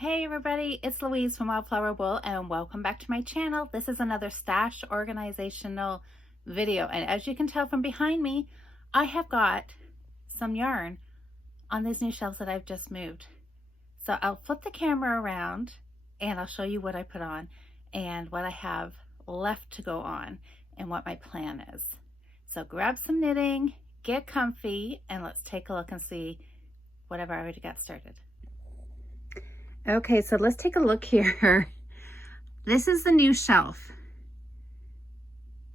Hey everybody, it's Louise from Wildflower Wool and welcome back to my channel. This is another stash organizational video, and as you can tell from behind me, I have got some yarn on these new shelves that I've just moved. So I'll flip the camera around and I'll show you what I put on and what I have left to go on and what my plan is. So grab some knitting, get comfy, and let's take a look and see what I've already got started. Okay, so let's take a look here. This is the new shelf.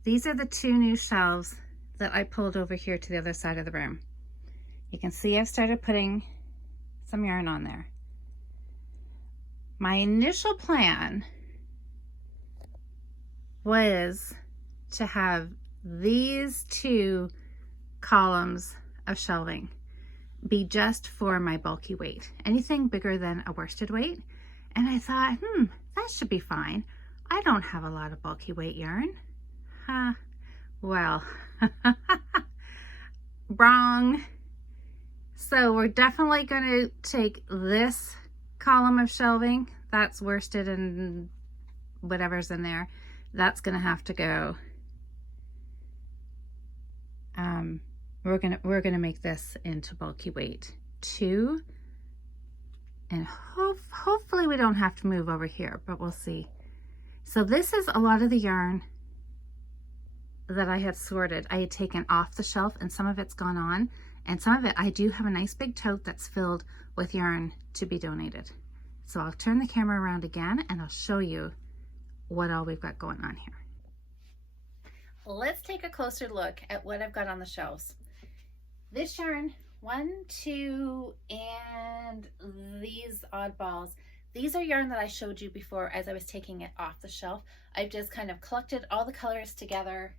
These are the two new shelves that I pulled over here to the other side of the room. You can see I've started putting some yarn on there. My initial plan was to have these two columns of shelving be just for my bulky weight, anything bigger than a worsted weight. And I thought, that should be fine. I don't have a lot of bulky weight yarn. Well, wrong. So we're definitely going to take this column of shelving, that's worsted and whatever's in there, that's going to have to go. We're gonna make this into bulky weight 2, and hopefully we don't have to move over here, but we'll see. So this is a lot of the yarn that I had sorted. I had taken off the shelf, and some of it's gone on, and some of it I do have a nice big tote that's filled with yarn to be donated. So I'll turn the camera around again and I'll show you what all we've got going on here. Let's take a closer look at what I've got on the shelves. This yarn, 1, 2, and these oddballs. These are yarn that I showed you before as I was taking it off the shelf. I've just kind of collected all the colors together.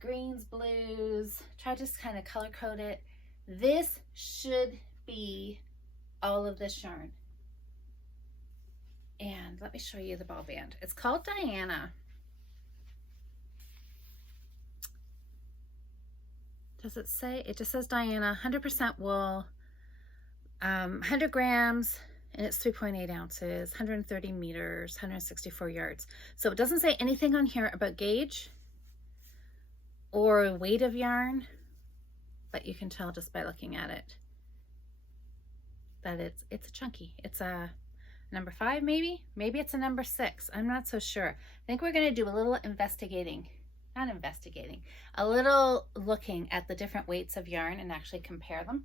Greens, blues, tried to just kind of color code it. This should be all of this yarn. And let me show you the ball band. It's called Diana. Does it say? It just says Diana, 100% wool, 100 grams, and it's 3.8 ounces, 130 meters, 164 yards. So it doesn't say anything on here about gauge or weight of yarn, but you can tell just by looking at it that it's a chunky. It's a number 5 maybe? Maybe it's a number 6. I'm not so sure. I think we're going to do a little a little looking at the different weights of yarn and actually compare them.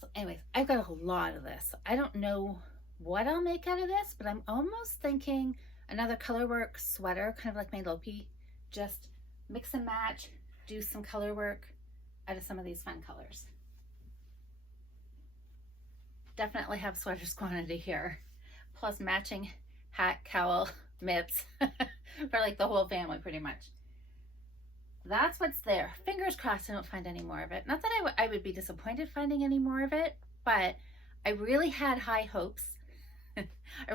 So anyways, I've got a lot of this. I don't know what I'll make out of this, but I'm almost thinking another colorwork sweater, kind of like my Lopi. Just mix and match, do some color work out of some of these fun colors. Definitely have sweaters quantity here. Plus matching hat, cowl, mitts for like the whole family pretty much. That's what's there. Fingers crossed I don't find any more of it. Not that I would be disappointed finding any more of it, but I really had high hopes. I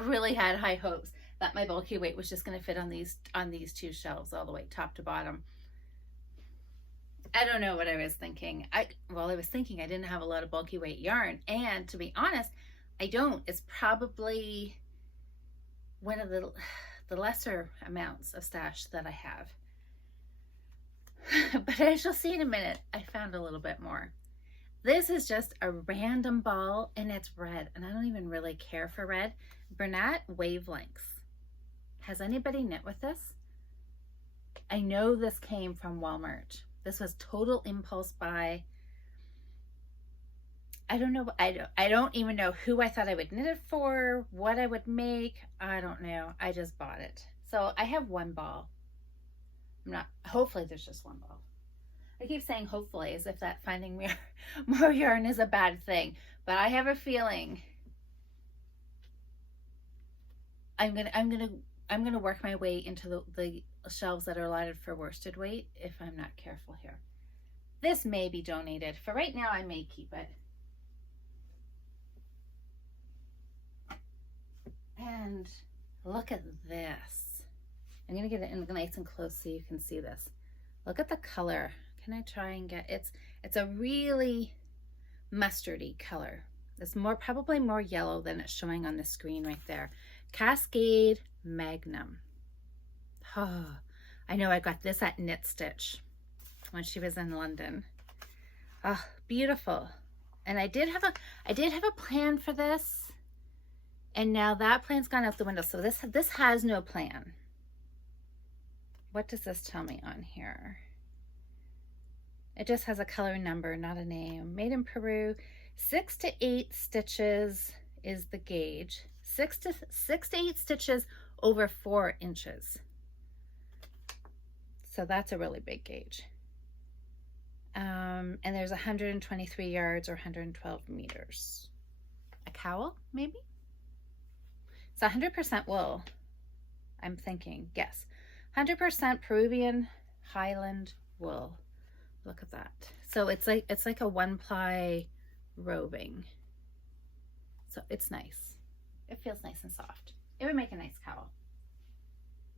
really had high hopes that my bulky weight was just going to fit on these two shelves all the way top to bottom. I don't know what I was thinking. I was thinking I didn't have a lot of bulky weight yarn, and to be honest, I don't. It's probably one of the lesser amounts of stash that I have. But as you'll see in a minute, I found a little bit more. This is just a random ball, and it's red, and I don't even really care for red. Bernat Wavelengths. Has anybody knit with this? I know this came from Walmart. This was total impulse buy. I don't know. I don't even know who I thought I would knit it for, what I would make. I don't know. I just bought it. So I have one ball. Hopefully there's just one ball. I keep saying hopefully as if that finding more yarn is a bad thing, but I have a feeling I'm gonna work my way into the shelves that are allotted for worsted weight if I'm not careful here. This may be donated. For right now, I may keep it. And look at this. I'm going to get it in nice and close so you can see this. Look at the color. Can I try and get it's a really mustardy color. It's probably more yellow than it's showing on the screen right there. Cascade Magnum. Oh, I know I got this at Knit Stitch when she was in London. Oh, beautiful. And I did have a plan for this, and now that plan's gone out the window. So this has no plan. What does this tell me on here? It just has a color number, not a name. Made in Peru. 6 to 8 stitches is the gauge. 6 to 8 stitches over 4 inches. So that's a really big gauge. And there's 123 yards or 112 meters. A cowl, maybe? It's 100% wool, I'm thinking. Yes, 100% Peruvian Highland wool. Look at that. So it's like a 1-ply roving. So it's nice. It feels nice and soft. It would make a nice cowl.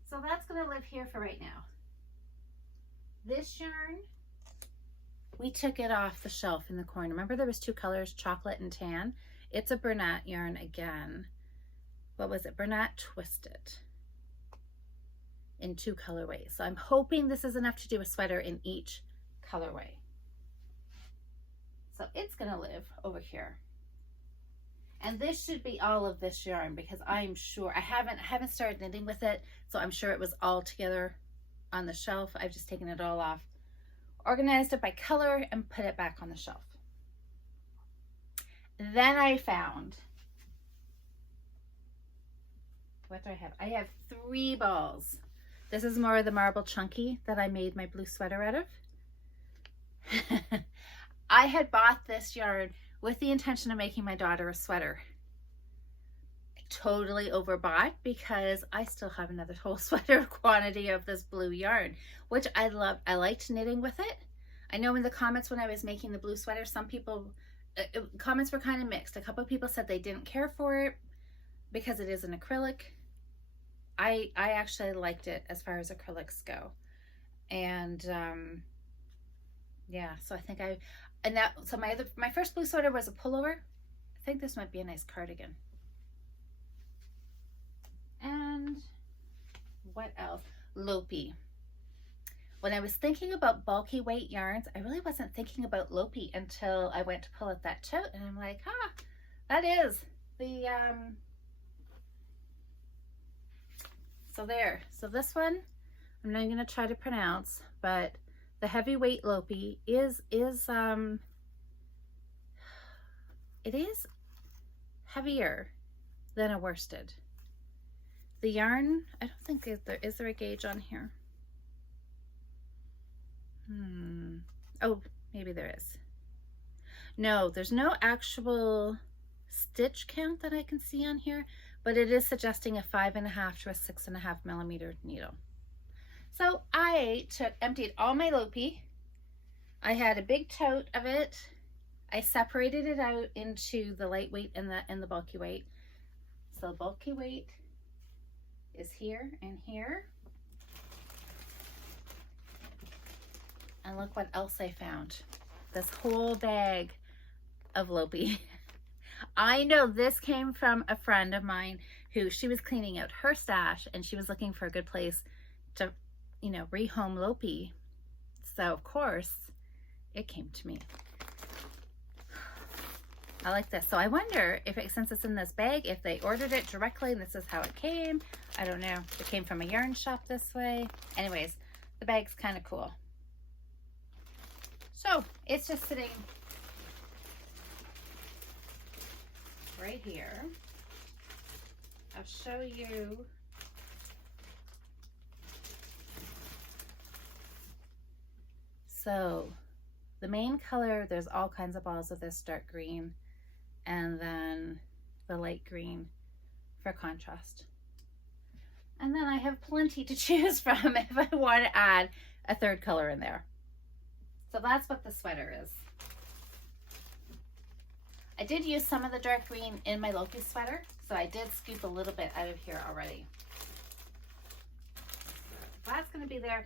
So that's going to live here for right now. This yarn, we took it off the shelf in the corner. Remember there was 2 colors, chocolate and tan? It's a Bernat yarn again. What was it? Bernat Twisted in 2 colorways. So I'm hoping this is enough to do a sweater in each colorway. So it's gonna live over here. And this should be all of this yarn because I'm sure I haven't started knitting with it, so I'm sure it was all together on the shelf. I've just taken it all off, organized it by color, and put it back on the shelf. Then I found, what do I have? I have 3 balls. This is more of the marble chunky that I made my blue sweater out of. I had bought this yarn with the intention of making my daughter a sweater. I totally overbought because I still have another whole sweater quantity of this blue yarn, which I love. I liked knitting with it. I know in the comments when I was making the blue sweater, some people, comments were kind of mixed. A couple of people said they didn't care for it because it is an acrylic. I actually liked it as far as acrylics go. And yeah, so I think my first blue sweater was a pullover. I think this might be a nice cardigan. And what else? Lopi. When I was thinking about bulky weight yarns, I really wasn't thinking about Lopi until I went to pull out that tote, and I'm like, that is the so there. So this one, I'm not going to try to pronounce, but the heavyweight Lopi is it is heavier than a worsted. The yarn, I don't think is there a gauge on here? Oh, maybe there is. No, there's no actual stitch count that I can see on here, but it is suggesting a 5.5 to a 6.5 millimeter needle. So I emptied all my Lopi. I had a big tote of it. I separated it out into the lightweight and the bulky weight. So the bulky weight is here and here. And look what else I found. This whole bag of Lopi. I know this came from a friend of mine who she was cleaning out her stash and she was looking for a good place to, rehome Lopi. So of course it came to me. I like this. So I wonder if since it's in this bag, if they ordered it directly and this is how it came. I don't know. It came from a yarn shop this way. Anyways, the bag's kind of cool. So it's just sitting right here. I'll show you. So the main color, there's all kinds of balls of this dark green and then the light green for contrast. And then I have plenty to choose from if I want to add a third color in there. So that's what the sweater is. I did use some of the dark green in my Loki sweater, so I did scoop a little bit out of here already. So that's going to be there.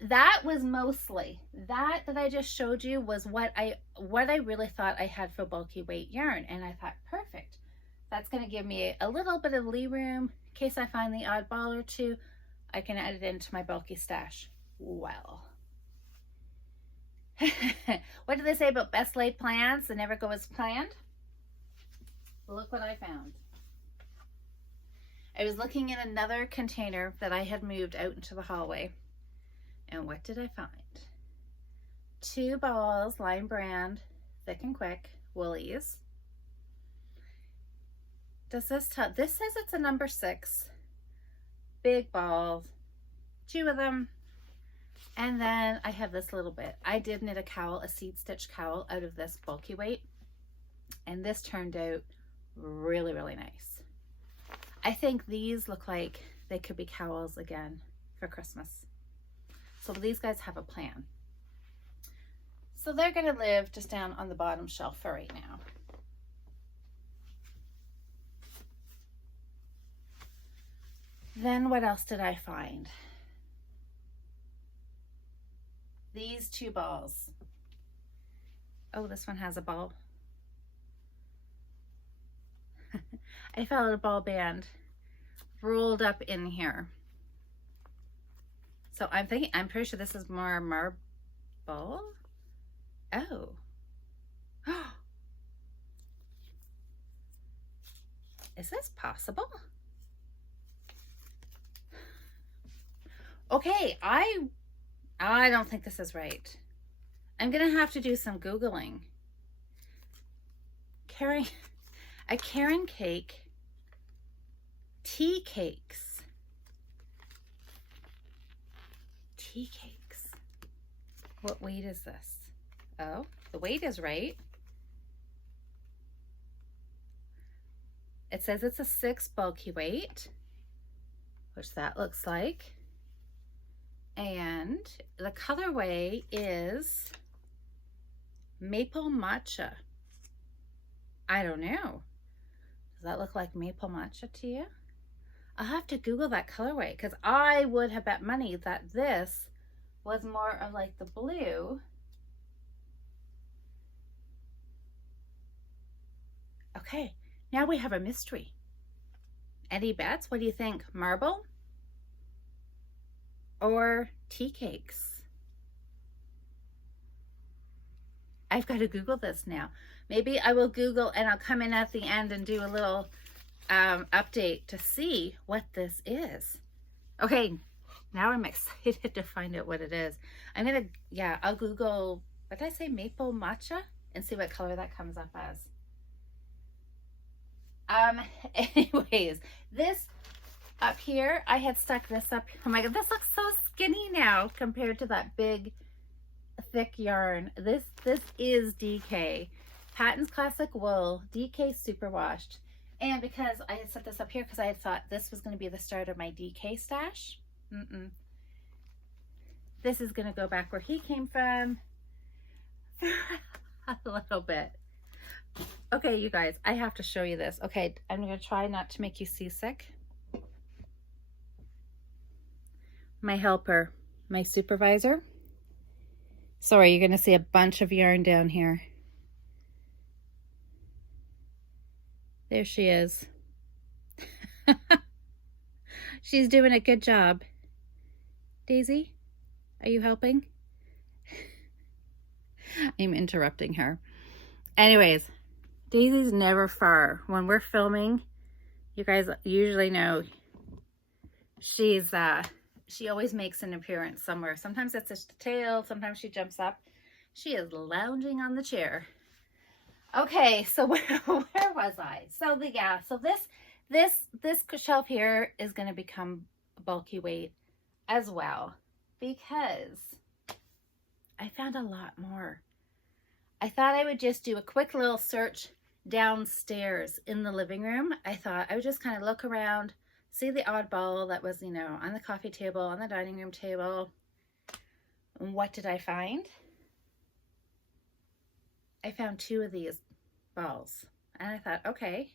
that was mostly, that I just showed you was what I really thought I had for bulky weight yarn. And I thought, perfect. That's going to give me a little bit of lee room in case I find the odd ball or two. I can add it into my bulky stash. Well, what do they say about best laid plans? They never go as planned. Look what I found. I was looking in another container that I had moved out into the hallway. And what did I find? 2 balls, Line Brand, Thick and Quick, Woolies. Does this tell? This says it's a number 6. Big balls, 2 of them. And then I have this little bit. I did knit a cowl, a seed stitch cowl out of this bulky weight. And this turned out really, really nice. I think these look like they could be cowls again for Christmas. So these guys have a plan. So they're going to live just down on the bottom shelf for right now. Then what else did I find? These 2 balls. Oh, this one has a ball. I found a ball band rolled up in here. So I'm pretty sure this is more marble. Oh. Is this possible? Okay, I don't think this is right. I'm gonna have to do some Googling. A Karen cake, tea cakes. Tea cakes. What weight is this? Oh, the weight is right. It says it's a 6 bulky weight, which that looks like. And the colorway is maple matcha. I don't know. Does that look like maple matcha to you? I'll have to Google that colorway because I would have bet money that this was more of like the blue. Okay, now we have a mystery. Any bets? What do you think? Marble or tea cakes? I've got to Google this now. Maybe I will Google and I'll come in at the end and do a little update to see what this is. Okay, now I'm excited to find out what it is. I'll Google, what did I say, maple matcha, and see what color that comes up as. Anyways, this up here, I had stuck this up. Oh my God, this looks so skinny now compared to that big, thick yarn. This is DK. Patton's Classic Wool, DK Superwashed. And because I had set this up here because I had thought this was going to be the start of my DK stash. This is going to go back where he came from a little bit. Okay, you guys, I have to show you this. Okay, I'm going to try not to make you seasick. My helper, my supervisor. Sorry, you're going to see a bunch of yarn down here. There she is. She's doing a good job. Daisy, are you helping? I'm interrupting her. Anyways, Daisy's never far. When we're filming, you guys usually know she's she always makes an appearance somewhere. Sometimes it's just a tail, sometimes she jumps up. She is lounging on the chair. Okay, so where was I? So this shelf here is going to become bulky weight as well because I found a lot more. I thought I would just do a quick little search downstairs in the living room. I thought I would just kind of look around, see the oddball that was, on the coffee table, on the dining room table. And what did I find? I found 2 of these balls. And I thought, okay.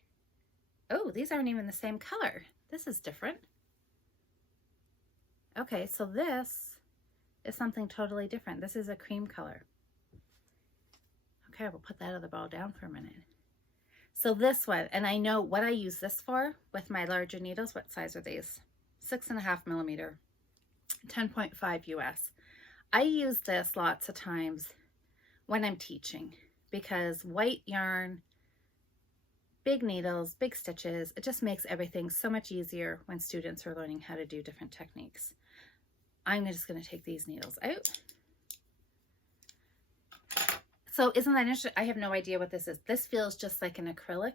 Oh, these aren't even the same color. This is different. Okay, so this is something totally different. This is a cream color. Okay, we'll put that other ball down for a minute. So this one, and I know what I use this for with my larger needles. What size are these? 6.5 millimeter, 10.5 US. I use this lots of times when I'm teaching because white yarn, big needles, big stitches, it just makes everything so much easier when students are learning how to do different techniques. I'm just going to take these needles out. So isn't that interesting? I have no idea what this is. This feels just like an acrylic.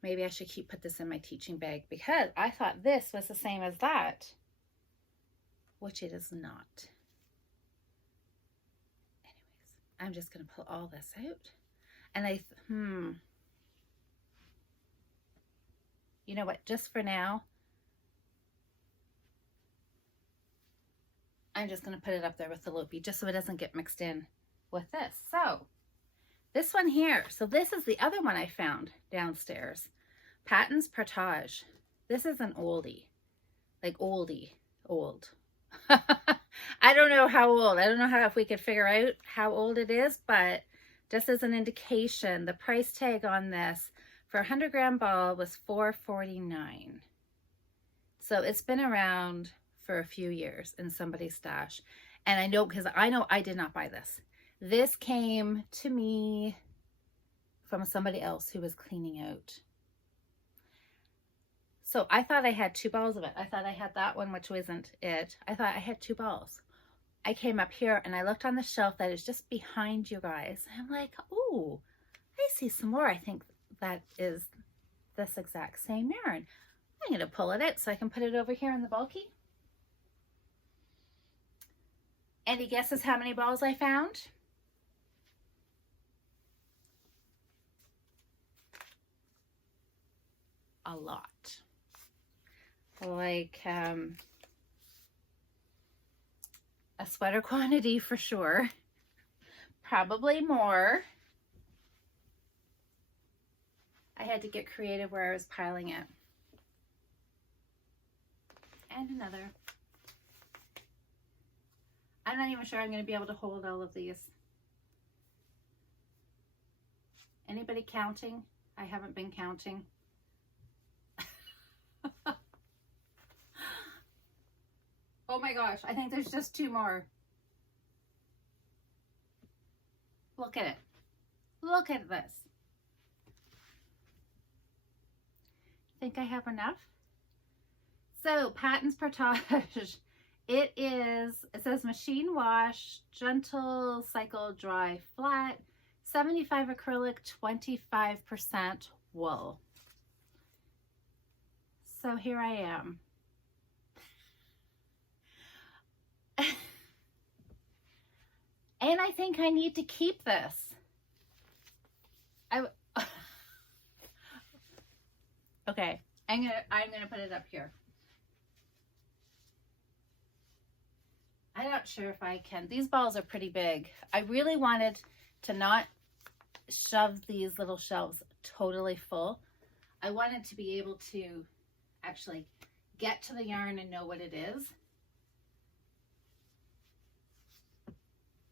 Maybe I should put this in my teaching bag because I thought this was the same as that, which it is not. Anyways, I'm just going to pull all this out. And you know what, just for now, I'm just going to put it up there with the loopy just so it doesn't get mixed in with this. So this one here, so this is the other one I found downstairs. Patons Partage. This is an oldie, like old. I don't know how old. I don't know if we could figure out how old it is, but just as an indication, the price tag on this for a 100-gram ball was $4.49. So it's been around for a few years in somebody's stash. And I know, because I know I did not buy this. This came to me from somebody else who was cleaning out. So I thought I had 2 balls of it. I thought I had that one, which wasn't it. I thought I had 2 balls. I came up here and I looked on the shelf that is just behind you guys. And I'm like, oh, I see some more. I think that is this exact same yarn. I'm going to pull it out so I can put it over here in the bulky. Any guesses how many balls I found? A lot. Like a sweater quantity for sure. Probably more. I had to get creative where I was piling it. And another. I'm not even sure I'm going to be able to hold all of these. Anybody counting? I haven't been counting. Oh my gosh, I think there's just 2 more. Look at it. Look at this. Think I have enough? So, Patons Partage. It says machine wash, gentle, cycle, dry, flat, 75 acrylic, 25% wool. So here I am. And I think I need to keep this. Okay, I'm gonna put it up here. I'm not sure if I can. These balls are pretty big. I really wanted to not shove these little shelves totally full. I wanted to be able to actually get to the yarn and know what it is.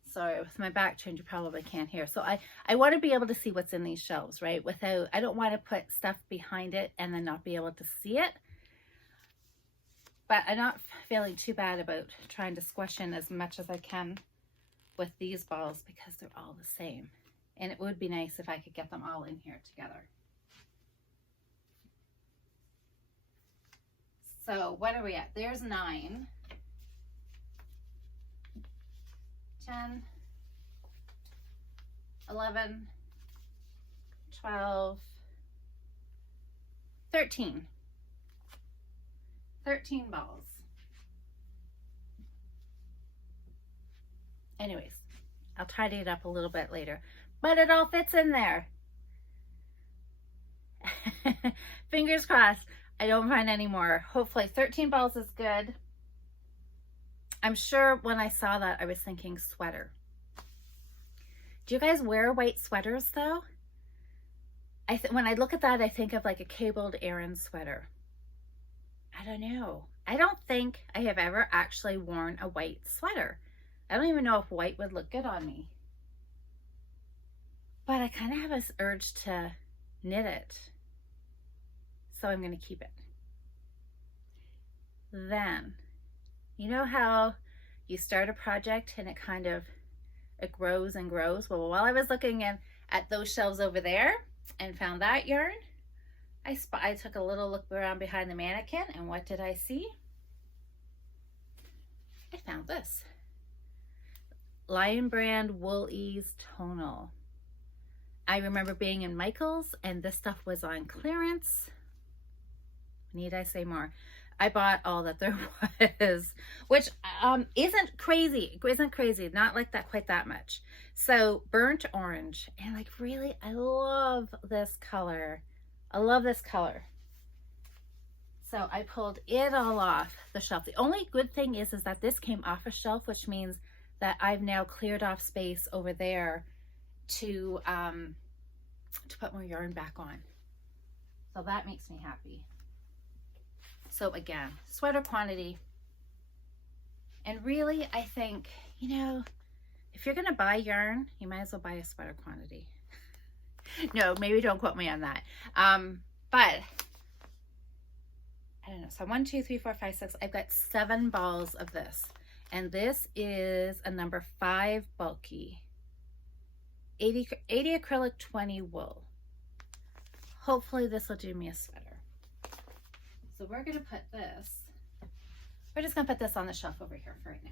Sorry, with my back turned, you probably can't hear. So I want to be able to see what's in these shelves, right? I don't want to put stuff behind it and then not be able to see it. But I'm not feeling too bad about trying to squish in as much as I can with these balls because they're all the same. And it would be nice if I could get them all in here together. So what are we at? There's 9. 10, 11, 12, 13. 13 balls. Anyways, I'll tidy it up a little bit later, but it all fits in there. Fingers crossed I don't find any more. Hopefully 13 balls is good. I'm sure when I saw that, I was thinking sweater. Do you guys wear white sweaters though? When I look at that, I think of like a cabled Aran sweater. I don't know. I don't think I have ever actually worn a white sweater. I don't even know if white would look good on me. But I kind of have this urge to knit it. So I'm going to keep it. Then, you know how you start a project and it grows and grows? Well, while I was looking at those shelves over there and found that yarn, I took a little look around behind the mannequin, and what did I see? I found this. Lion Brand Wool Ease Tonal. I remember being in Michael's and this stuff was on clearance. Need I say more? I bought all that there was, which isn't crazy, not like that, quite that much. So burnt orange, and like really, I love this color. I love this color. So I pulled it all off the shelf. The only good thing is that this came off a shelf, which means that I've now cleared off space over there to put more yarn back on. So that makes me happy. So again, sweater quantity. And really, I think, you know, if you're going to buy yarn, you might as well buy a sweater quantity. No, maybe don't quote me on that. But I don't know. So 1, 2, 3, 4, 5, 6. I've got 7 balls of this. And this is a number 5 bulky. 80 acrylic, 20 wool. Hopefully this will do me a sweater. So we're going to put this, we're just going to put this on the shelf over here for right now.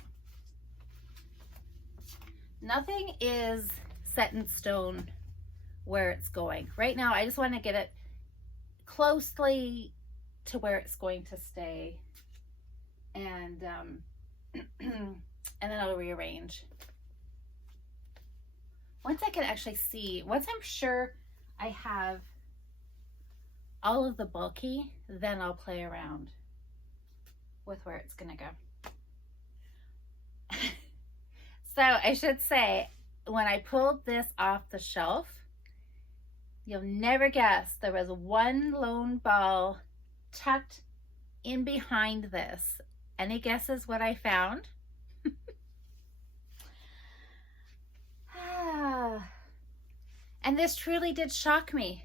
Nothing is set in stone where it's going. Right now, I just want to get it closely to where it's going to stay. And, and then I'll rearrange. Once I can actually see, once I'm sure I have all of the bulky, then I'll play around with where it's gonna go. So I should say, when I pulled this off the shelf, you'll never guess there was one lone ball tucked in behind this. Any guesses what I found? And this truly did shock me.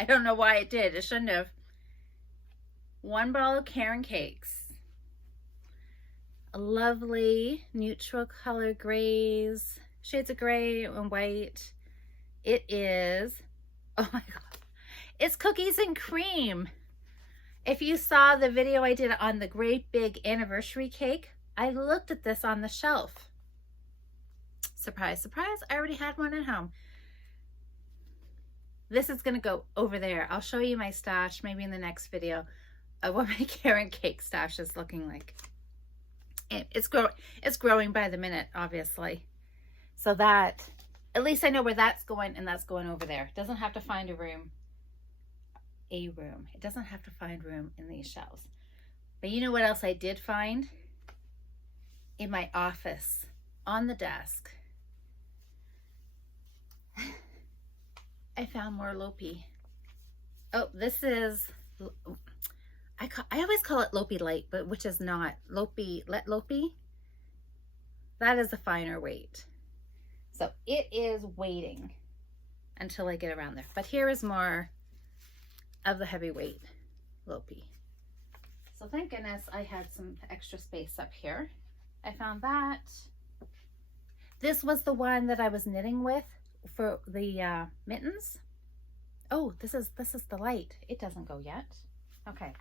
I don't know why it did. It shouldn't have. One ball of Karen cakes. A lovely neutral color grays, shades of gray and white. It is, oh my God, it's cookies and cream. If you saw the video I did on the great big anniversary cake, I looked at this on the shelf. Surprise, surprise, I already had one at home. This is gonna go over there. I'll show you my stash maybe in the next video of what my Karen cake stash is looking like. It's growing by the minute, obviously. So that, at least I know where that's going, and that's going over there. It doesn't have to find a room. It doesn't have to find room in these shelves. But you know what else I did find? In my office, on the desk. I found more Lopi. Oh, this is, I always call it Lopi Light, but which is not. Lopi. That is a finer weight. So it is waiting until I get around there. But here is more of the heavyweight Lopi. So thank goodness I had some extra space up here. I found that. This was the one that I was knitting with for the mittens. Oh, this is the light. It doesn't go yet. Okay.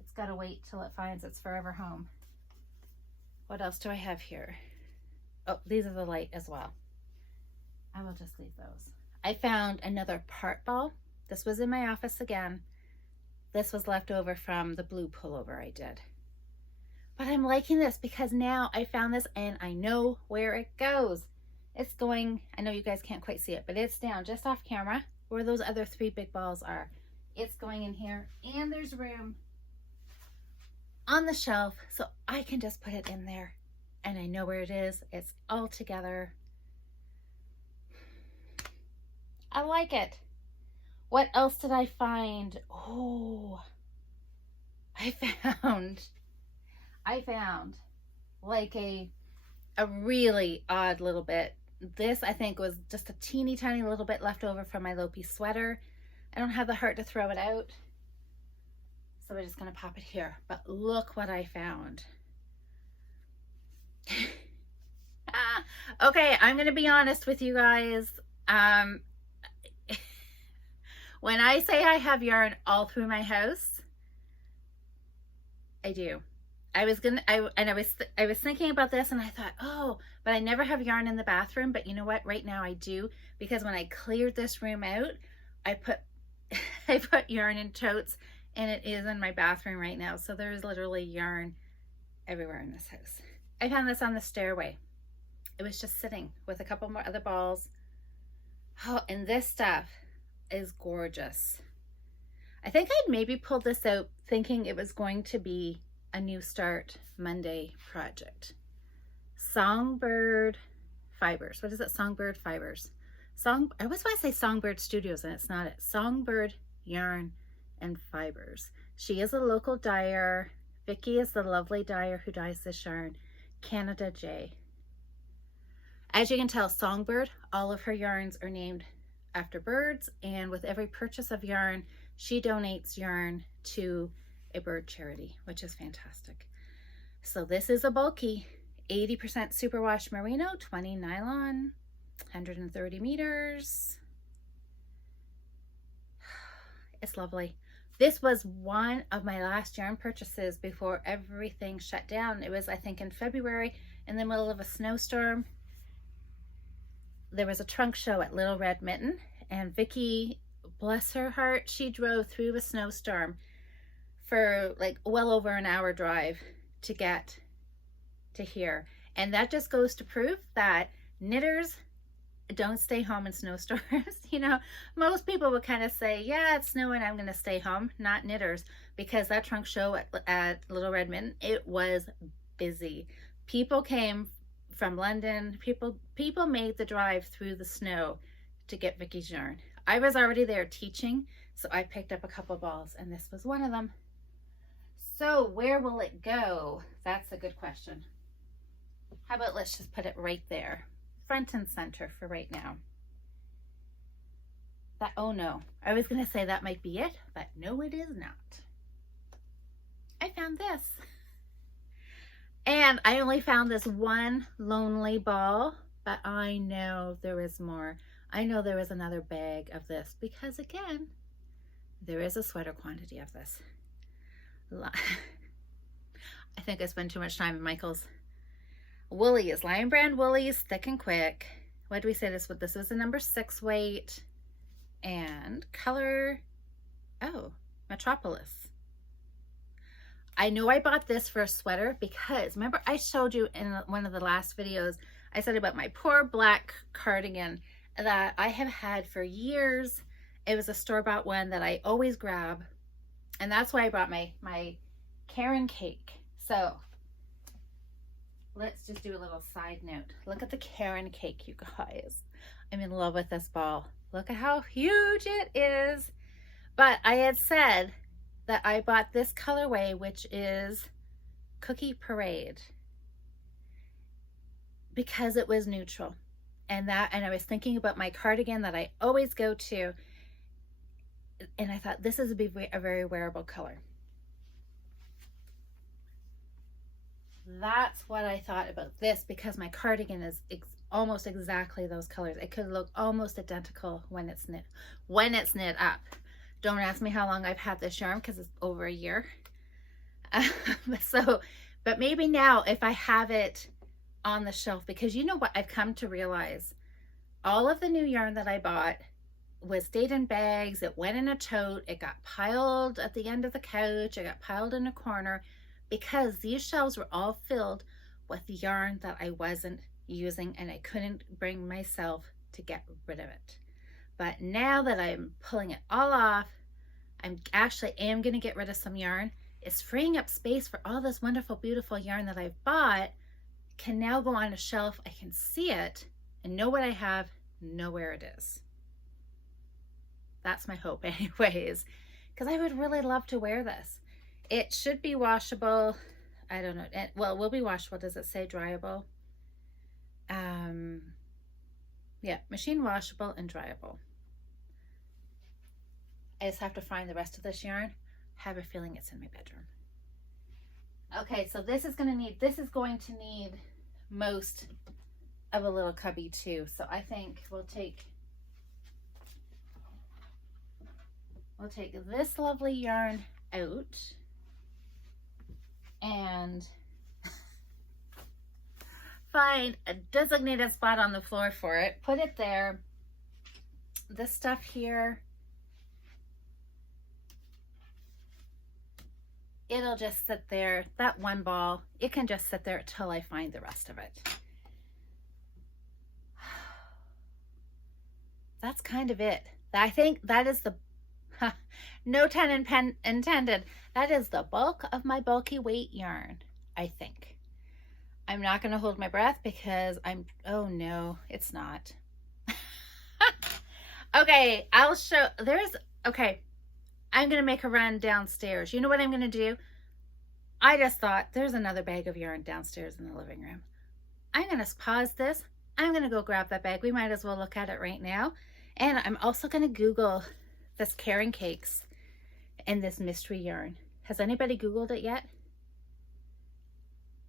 It's got to wait till it finds its forever home. What else do I have here? Oh, these are the light as well. I will just leave those. I found another part ball. This was in my office again. This was left over from the blue pullover I did. But I'm liking this because now I found this and I know where it goes. It's going, I know you guys can't quite see it, but it's down just off camera where those other 3 big balls are. It's going in here, and there's room on the shelf so I can just put it in there, and I know where it is. It's all together. I like it. What else did I find? Oh, I I found like a really odd little bit. This I think was just a teeny tiny little bit left over from my Lopi sweater. I don't have the heart to throw it out, so we're just gonna pop it here. But look what I found. Okay, I'm gonna be honest with you guys. When I say I have yarn all through my house, I do. I was thinking about this and I thought, oh, but I never have yarn in the bathroom. But you know what? Right now I do, because when I cleared this room out, I put I put yarn in totes, and it is in my bathroom right now. So there's literally yarn everywhere in this house. I found this on the stairway. It was just sitting with a couple more other balls. Oh, and this stuff is gorgeous. I think I'd maybe pulled this out thinking it was going to be a New Start Monday project. Songbird Fibers. What is it? Songbird Fibers. I always want to say Songbird Studios, and it's not it. Songbird Yarn and Fibers. She is a local dyer. Vicki is the lovely dyer who dyes this yarn. Canada J. As you can tell, Songbird, all of her yarns are named after birds, and with every purchase of yarn, she donates yarn to a bird charity, which is fantastic. So this is a bulky 80% superwash merino, 20 nylon, 130 meters. It's lovely. This was one of my last yarn purchases before everything shut down. It was, I think, in February, in the middle of a snowstorm. There was a trunk show at Little Red Mitten, and Vicki, bless her heart, she drove through a snowstorm for like well over an hour drive to get to here. And that just goes to prove that knitters don't stay home in snowstorms. You know, most people would kind of say, yeah, it's snowing, I'm gonna stay home. Not knitters, because that trunk show at Little Red Mitten, it was busy. People came from London. People made the drive through the snow to get Vicki's yarn. I was already there teaching, so I picked up a couple balls, and this was one of them. So where will it go? That's a good question. How about let's just put it right there, front and center for right now. Oh no, I was gonna say that might be it, but no, it is not. I found this. And I only found this one lonely ball, but I know there is more. I know there is another bag of this, because again, there is a sweater quantity of this. I think I spend too much time in Michael's. Woolies, Lion Brand Woolies, thick and quick. What did we say this was? This was a number 6 weight, and color, oh, Metropolis. I know I bought this for a sweater because remember I showed you in one of the last videos, I said about my poor black cardigan that I have had for years. It was a store-bought one that I always grab, and that's why I brought my Karen cake. So let's just do a little side note. Look at the Karen cake, you guys. I'm in love with this ball. Look at how huge it is. But I had said that I bought this colorway, which is Cookie Parade, because it was neutral. And I was thinking about my cardigan that I always go to, and I thought this is a very wearable color. That's what I thought about this, because my cardigan is almost exactly those colors. It could look almost identical when it's knit up. Don't ask me how long I've had this yarn, because it's over a year. But maybe now if I have it on the shelf, because you know what I've come to realize, all of the new yarn that I bought was stayed in bags. It went in a tote. It got piled at the end of the couch. It got piled in a corner, because these shelves were all filled with yarn that I wasn't using, and I couldn't bring myself to get rid of it. But now that I'm pulling it all off, I am going to get rid of some yarn. It's freeing up space for all this wonderful, beautiful yarn that I've bought. Can now go on a shelf. I can see it and know what I have, know where it is. That's my hope anyways, because I would really love to wear this. It should be washable. I don't know. Well, it will be washable. Does it say dryable? Yeah, machine washable and dryable. I just have to find the rest of this yarn. I have a feeling it's in my bedroom. Okay, so this is going to need most of a little cubby too. So I think we'll take this lovely yarn out and find a designated spot on the floor for it. Put it there. This stuff here, it'll just sit there. That one ball, it can just sit there until I find the rest of it. That's kind of it. I think that is the, no pun intended, that is the bulk of my bulky weight yarn, I think. I'm not going to hold my breath because oh no, it's not. Okay, I'll show, okay, I'm going to make a run downstairs. You know what I'm going to do? I just thought there's another bag of yarn downstairs in the living room. I'm going to pause this. I'm going to go grab that bag. We might as well look at it right now. And I'm also going to Google this Karen Cakes and this mystery yarn. Has anybody Googled it yet?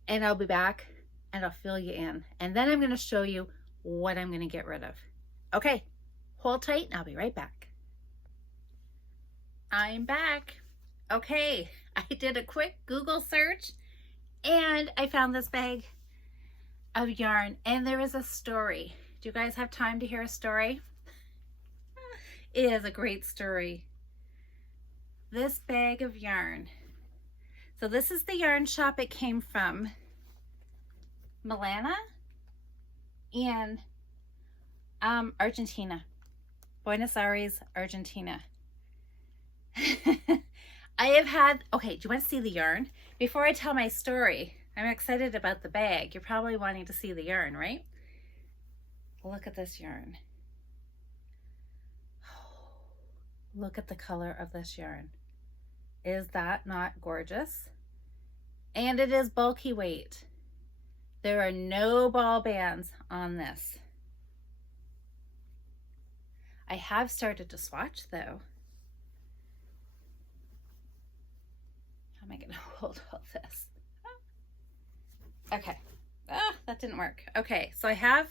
And I'll be back and I'll fill you in. And then I'm going to show you what I'm going to get rid of. Okay, hold tight and I'll be right back. I'm back. Okay, I did a quick Google search and I found this bag of yarn and there is a story. Do you guys have time to hear a story? It is a great story. This bag of yarn. So this is the yarn shop it came from. Milana in Argentina. Buenos Aires, Argentina. I have had, okay, do you want to see the yarn? Before I tell my story, I'm excited about the bag. You're probably wanting to see the yarn, right? Look at this yarn. Look at the color of this yarn. Is that not gorgeous? And it is bulky weight. There are no ball bands on this. I have started to swatch though. How am I gonna hold all this? Okay, that didn't work. Okay, so I have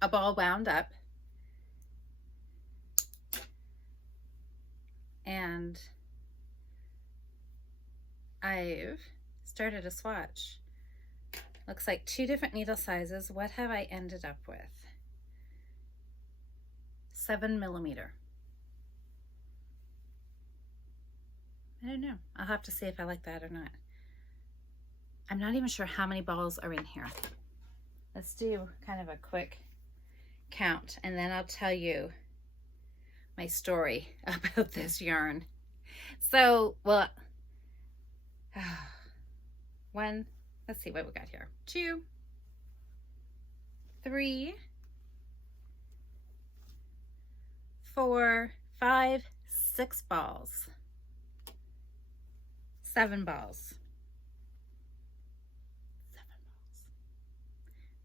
a ball wound up. And I've started a swatch. Looks like 2 different needle sizes. What have I ended up with? 7mm. I don't know. I'll have to see if I like that or not. I'm not even sure how many balls are in here. Let's do kind of a quick count and then I'll tell you my story about this yarn. So, well, one, let's see what we got here. 2, 3, 4, 5, 6 balls, 7 balls.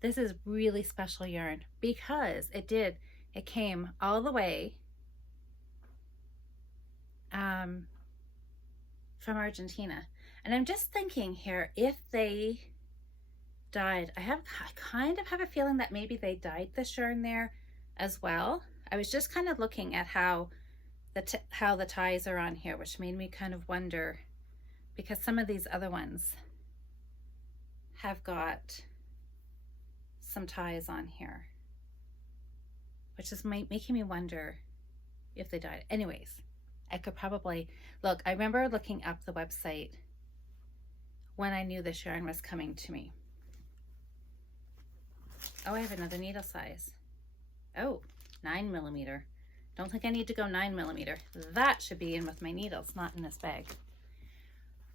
This is really special yarn because it came all the way from Argentina. And I'm just thinking here, if they dyed, I kind of have a feeling that maybe they dyed this yarn there as well. I was just kind of looking at how the ties are on here, which made me kind of wonder, because some of these other ones have got some ties on here, which is making me wonder if they dyed. Anyways, I could probably look. I remember looking up the website when I knew this yarn was coming to me. Oh, I have another needle size. Oh, 9mm. Don't think I need to go 9mm. That should be in with my needles, not in this bag.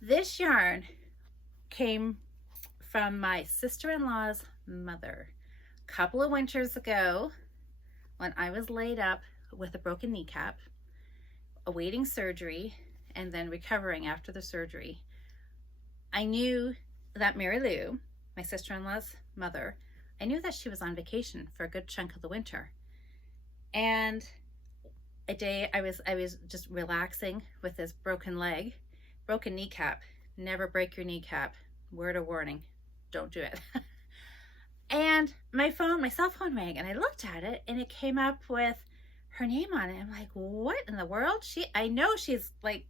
This yarn came from my sister-in-law's mother. A couple of winters ago, when I was laid up with a broken kneecap, awaiting surgery, and then recovering after the surgery, I knew that Mary Lou, my sister-in-law's mother, I knew that she was on vacation for a good chunk of the winter. And a day I was just relaxing with this broken kneecap. Never break your kneecap. Word of warning, don't do it. And my cell phone rang, and I looked at it, and it came up with her name on it. I'm like, what in the world? I know she's like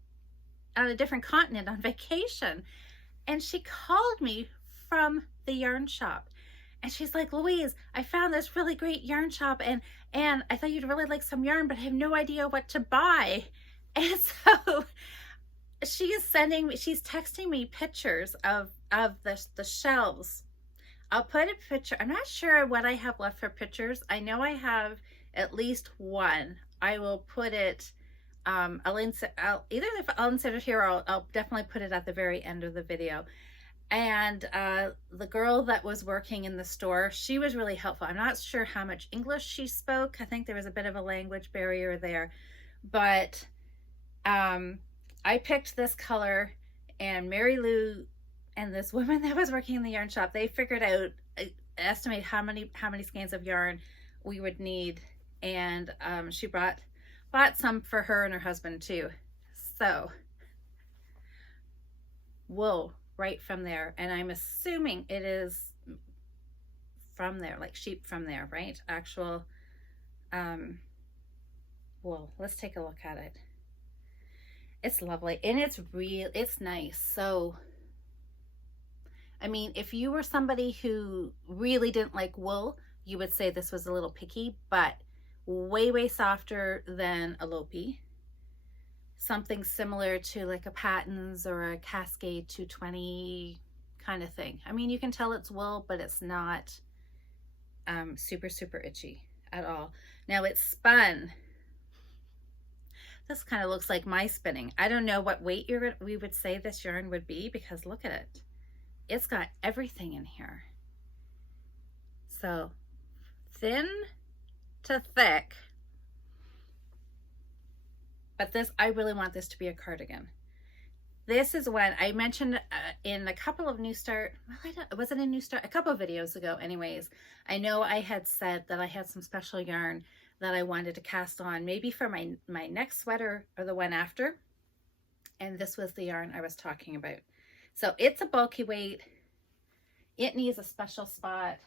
on a different continent on vacation. And she called me from the yarn shop. And she's like, Louise, I found this really great yarn shop, and I thought you'd really like some yarn, but I have no idea what to buy. And so she's texting me pictures of the shelves. I'll put a picture. I'm not sure what I have left for pictures. I know I have at least one. I will put it, I'll insert it here, or I'll definitely put it at the very end of the video. And the girl that was working in the store, she was really helpful. I'm not sure how much English she spoke. I think there was a bit of a language barrier there. But I picked this color, and Mary Lou and this woman that was working in the yarn shop, they figured out, estimate how many skeins of yarn we would need. And she bought some for her and her husband too. So wool right from there, and I'm assuming it is from there, like sheep from there, right? Actual wool. Let's take a look at it. It's lovely, and it's nice. So I mean, if you were somebody who really didn't like wool, you would say this was a little picky, but way softer than a Lopi. Something similar to like a Patton's or a Cascade 220 kind of thing. I mean, you can tell it's wool, but it's not super itchy at all. Now it's spun. This kind of looks like my spinning. I don't know what weight we would say this yarn would be, because look at it. It's got everything in here. So thin to thick. But I really want this to be a cardigan. This is when I mentioned in a couple of New Start, well, it wasn't a New Start, a couple of videos ago anyways. I know I had said that I had some special yarn that I wanted to cast on, maybe for my next sweater or the one after. And this was the yarn I was talking about. So it's a bulky weight. It needs a special spot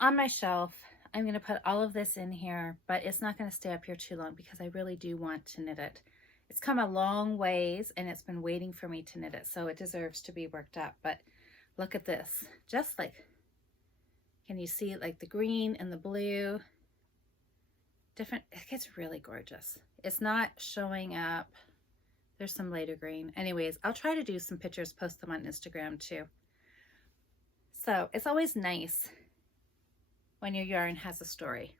on my shelf. I'm going to put all of this in here, but it's not going to stay up here too long because I really do want to knit it. It's come a long ways, and it's been waiting for me to knit it, so it deserves to be worked up. But look at this. Just like, can you see like the green and the blue? Different, it gets really gorgeous. It's not showing up. There's some lighter green. Anyways, I'll try to do some pictures, post them on Instagram too. So it's always nice when your yarn has a story.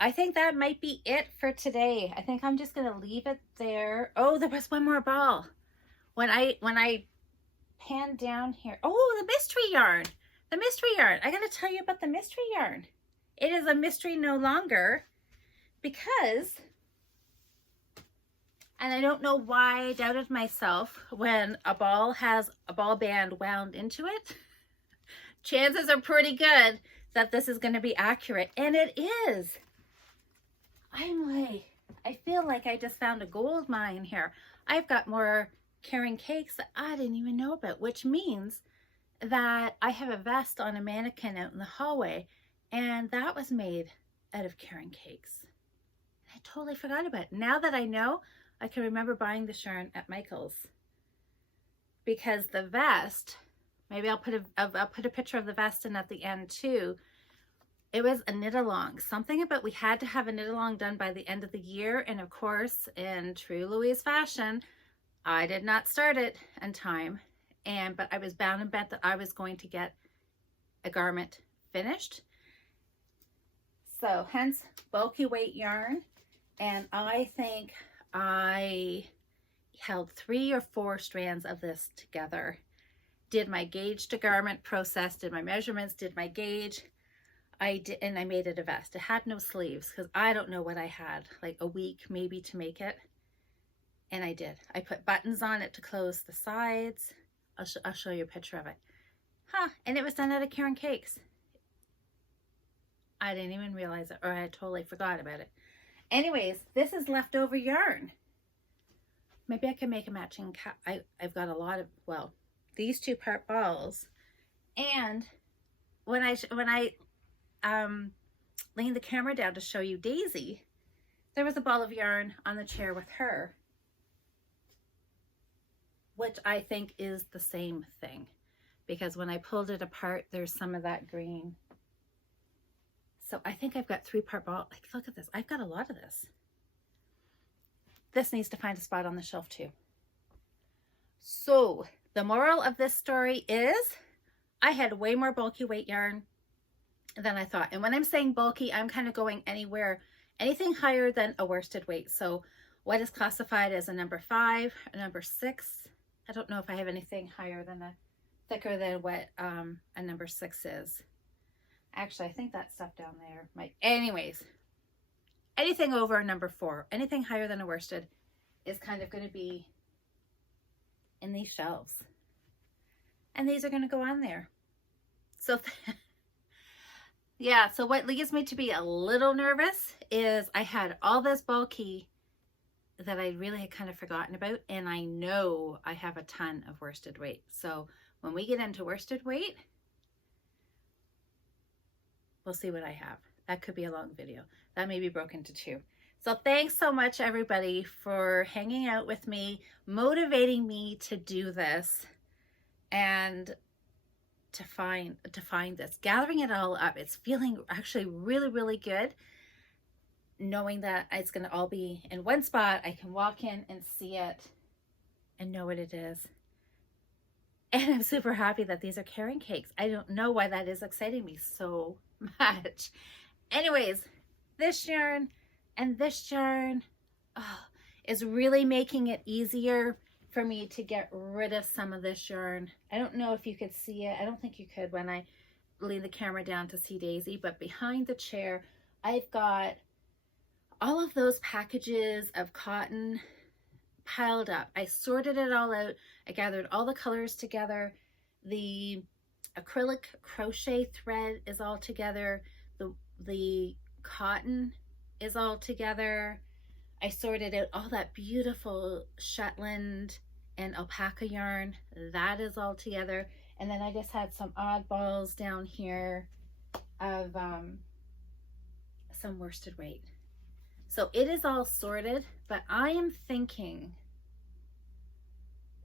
I think that might be it for today. I think I'm just gonna leave it there. Oh, there was one more ball. When I panned down here, oh, the mystery yarn. The mystery yarn. I gotta tell you about the mystery yarn. It is a mystery no longer, because, and I don't know why I doubted myself, when a ball has a ball band wound into it, chances are pretty good that this is going to be accurate. And it is. I feel like I just found a gold mine here. I've got more Caring Cakes that I didn't even know about, which means that I have a vest on a mannequin out in the hallway, and that was made out of Caring Cakes. I totally forgot about it. Now that I know, I can remember buying this yarn at Michael's, because the vest, maybe I'll put a picture of the vest in at the end too. It was a knit along. Something about we had to have a knit along done by the end of the year, and of course, in true Louise fashion, I did not start it in time, but I was bound and bent that I was going to get a garment finished. So hence bulky weight yarn, and I think I held 3 or 4 strands of this together. Did my gauge to garment process, did my measurements, did my gauge. I did, and I made it a vest. It had no sleeves because I don't know what I had, like a week maybe to make it. And I did. I put buttons on it to close the sides. I'll show you a picture of it. Huh, and it was done out of Caron Cakes. I didn't even realize it, or I totally forgot about it. Anyways, this is leftover yarn. Maybe I can make a matching cap. I've got a lot of, well, these 2-part balls. And when I leaned the camera down to show you Daisy, there was a ball of yarn on the chair with her, which I think is the same thing, because when I pulled it apart, there's some of that green. So I think I've got 3-part ball. Like, look at this. I've got a lot of this. This needs to find a spot on the shelf too. So the moral of this story is I had way more bulky weight yarn than I thought. And when I'm saying bulky, I'm kind of going anything higher than a worsted weight. So what is classified as a number 5, a number 6? I don't know if I have anything higher than thicker than what a number 6 is. Actually, I think that stuff down there might, anyways, anything over a number 4, anything higher than a worsted is kind of going to be in these shelves. And these are going to go on there. So yeah, so what leads me to be a little nervous is I had all this bulky that I really had kind of forgotten about, and I know I have a ton of worsted weight. So when we get into worsted weight, we'll see what I have. That could be a long video. That may be broken into 2. So thanks so much, everybody, for hanging out with me, motivating me to do this, and to find this, gathering it all up. It's feeling actually really, really good, knowing that it's going to all be in one spot. I can walk in and see it and know what it is. And I'm super happy that these are Caron Cakes. I don't know why that is exciting me so much. Anyways, this yarn and this yarn is really making it easier for me to get rid of some of this yarn. I don't know if you could see it. I don't think you could when I lean the camera down to see Daisy, but behind the chair, I've got all of those packages of cotton piled up. I sorted it all out. I gathered all the colors together. The acrylic crochet thread is all together. The cotton is all together. I sorted out all that beautiful Shetland and alpaca yarn. That is all together. And then I just had some oddballs down here of some worsted weight. So it is all sorted, but I am thinking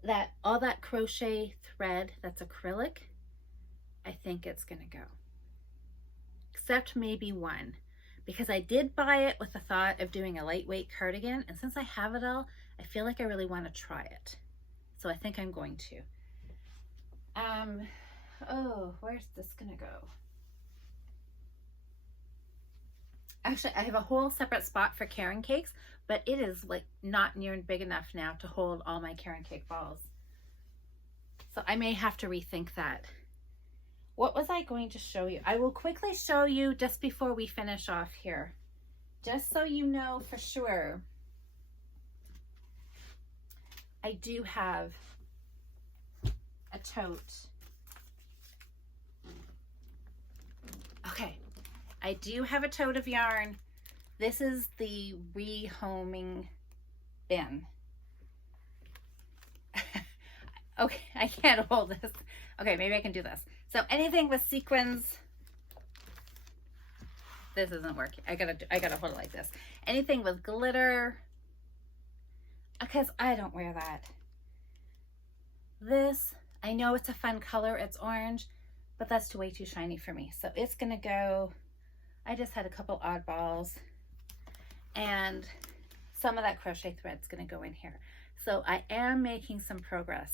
that all that crochet thread that's acrylic, I think it's gonna go. Except maybe one, because I did buy it with the thought of doing a lightweight cardigan, and since I have it all, I feel like I really want to try it. So I think I'm going to. Oh, where's this gonna go? Actually, I have a whole separate spot for Caron Cakes, but it is like not near big enough now to hold all my Caron Cake balls. So I may have to rethink that. What was I going to show you? I will quickly show you just before we finish off here, just so you know for sure. I do have a tote. Okay, I do have a tote of yarn. This is the rehoming bin. Okay, I can't hold this. Okay, maybe I can do this. So anything with sequins, this isn't working. I gotta hold it like this. Anything with glitter, because I don't wear that. This, I know it's a fun color, it's orange, but that's way too shiny for me. So it's gonna go, I just had a couple oddballs, and some of that crochet thread's gonna go in here. So I am making some progress.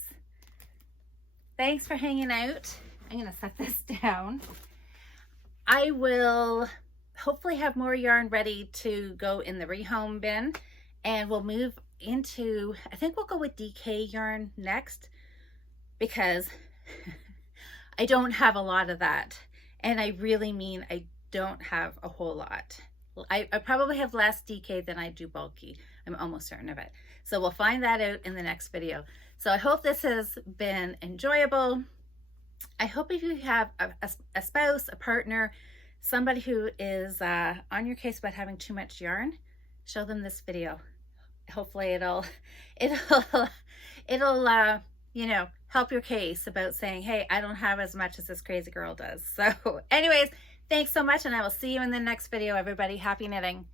Thanks for hanging out. I'm gonna set this down. I will hopefully have more yarn ready to go in the rehome bin, and we'll move into, I think we'll go with DK yarn next, because I don't have a lot of that. And I really mean, I don't have a whole lot. I probably have less DK than I do bulky. I'm almost certain of it. So we'll find that out in the next video. So I hope this has been enjoyable. I hope if you have a spouse, a partner, somebody who is on your case about having too much yarn, show them this video. Hopefully it'll you know, help your case about saying, hey, I don't have as much as this crazy girl does. So anyways, thanks so much, and I will see you in the next video, everybody. Happy knitting.